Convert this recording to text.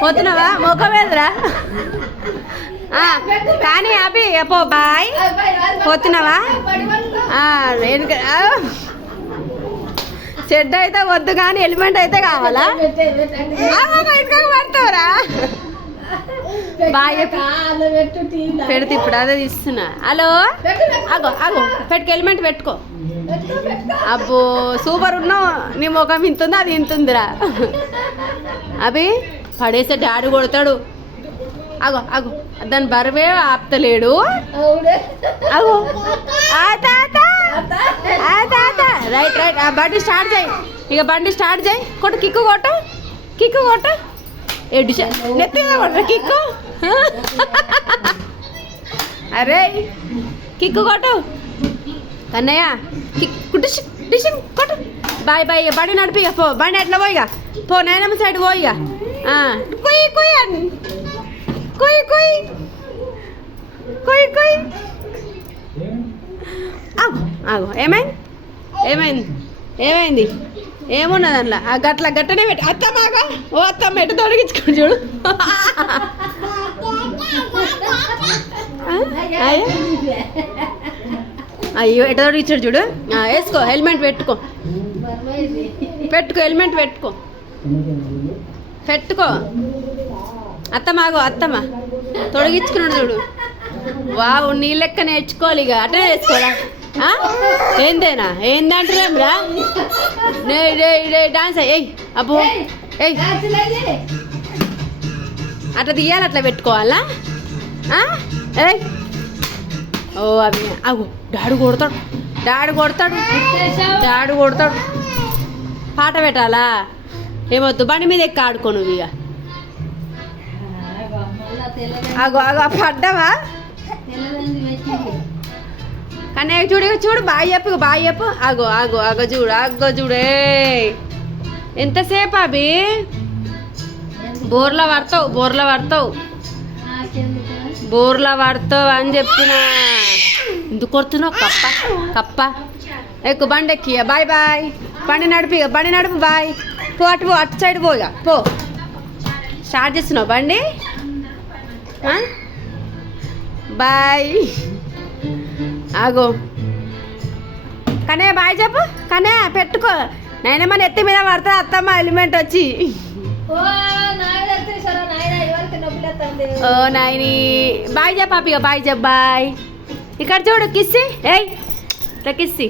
పోతున్నావా మొక్కమేదరా కానీ అభి పో బాయ్ పోతున్నావా షెడ్ అయితే వద్దు కానీ ఎలిమెంట్ అయితే కావాలా పడతావురా బాయ్ పెడితే ఇప్పుడు అదే తీస్తున్నా హలో అగో అగో పెట్టుకో ఎలిమెంట్ పెట్టుకో అబ్బో సూపర్ ఉన్నావు నీ ముఖం ఇంతుంది అది ఇంతుందిరా అవి పడేసే డాడీ కొడతాడు అగో అగో దాని బరువే ఆపుతలేడు అగో రైట్ రైట్ బండి స్టార్ట్ చేయి ఇక బండి స్టార్ట్ చేయి కొట్టు కిక్కు కొట్టు ఎడ్డు నెత్తి కొట్ట కిక్కు అరే కిక్కు కొట్టు కన్నయ్య డిషన్ కొట్టు బాయ్ బాయ్ బండి నడిపి పో బండి ఎట్లా పోయిగా పో నాయనమ్మ సైడ్ పోయిగా కుయ్ కుయ్ కుయ్ కుయ్ కుయ్ కుయ్ ఆగు ఆగు ఏమైంది ఏమున్నది అందులో ఆ గట్టనే పెట్టి అత్తమ్మాగా ఓ అత్తమ్మ ఎటు తొలగించుకోండి చూడు అయ్యో ఎటు తొలగించాడు చూడు వేసుకో హెల్మెట్ పెట్టుకో హెల్మెట్ పెట్టుకో అత్తమ్మాగో అత్తమ్మ తొలగించుకున్నాడు చూడు వావు నీ లెక్క నేర్చుకోవాలి ఇక అటే వేసుకోరా ఏందంటారా డాన్స్ అయ్యి అబ్బో ఏయ్ అట్లా తీయాలి అట్లా పెట్టుకోవాలా ఏయ్ ఓ అవి అగు డాడీ కొడతాడు పాట పెట్టాలా ఏమొద్దు బండి మీద ఎక్కి ఆడుకో నువ్వు ఇక అగో పడ్డావా కానీ చూడు బాయ్ చెప్పు అగో చూడే ఎంతసేపు అవి బోర్లా పడతావు అని చెప్పిన ఎందుకు కొడుతున్నావు కప్ప ఎక్కువ బండి ఎక్కి బాయ్ బండి నడుపు బాయ్ పో అటు సైడ్ పోగా పో స్టార్ట్ చేస్తున్నావు బండి బాయ్ ఆగో కనే బాయ్ చెప్పు కనే పెట్టుకో నాయనమ్మ నెత్తి మీద పడతా అత్తమ్మ ఎలిమెంట్ వచ్చి ఓ నాయని బాయ్ చెప్పు బాయ్ ఇక్కడ చూడు కిస్సి ఏయ్ కిస్సి